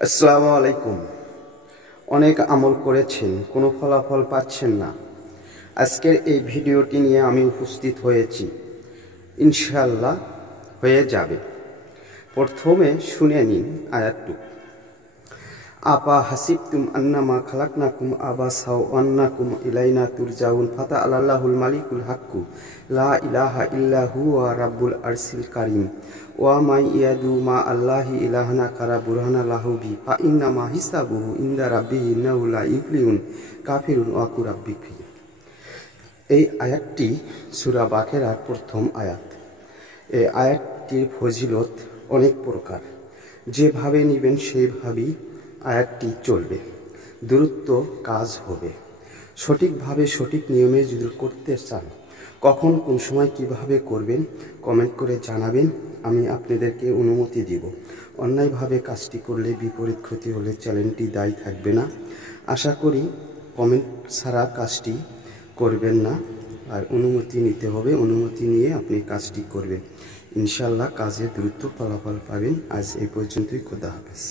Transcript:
আসসালামু আলাইকুম। অনেক আমল করেছেন, কোনো ফলাফল পাচ্ছেন না। আজকের এই ভিডিওটি নিয়ে আমি উপস্থিত হয়েছি, ইনশাআল্লাহ হয়ে যাবে। প্রথমে শুনে নিন আয়াতটুকু। আপা হাসিবতুম আন্নামা খালাকনাকুম আবাসাও আন্নাকুম ইলাইনা তুরজাউন ফাতা আল্লাহুল মালিকুল হাক্কু লা ইলাহা ইল্লা হুয়া রাব্বুল আরশিল কারীম ওয়া মাই ইয়াদু মা আল্লাহি ইলাহানা কারা বুরহানা লাহু বি ফা ইন্নামা হিসাবুহু ইনদা রাব্বিহি ইন্নাহু লা ইফলিহুন কাফিরুন ওয়া কুরাব্বিক ফি। এই আয়াতটি সূরা বাকেরার প্রথম আয়াত। এই আয়াতটির ফজিলত অনেক প্রকার, যেভাবে নেবেন সেইভাবেই আয়াতটি চলবে, দ্রুত কাজ হবে। সঠিকভাবে সঠিক নিয়মে যদি করতে চান, কখন কোন সময় কিভাবে করবেন কমেন্ট করে জানাবেন, আমি আপনাদেরকে অনুমতি দিব। অন্যায়ভাবে কাজটি করলে বিপরীত ক্ষতি হলে চ্যানেলটি দায়ী থাকবে না। আশা করি কমেন্ট ছাড়া কাজটি করবেন না, আর অনুমতি নিতে হবে। অনুমতি নিয়ে আপনি কাজটি করবেন, ইনশাআল্লাহ কাজে দ্রুত ফলাফল পাবেন। আজ এই পর্যন্তই, খোদা হাফেজ।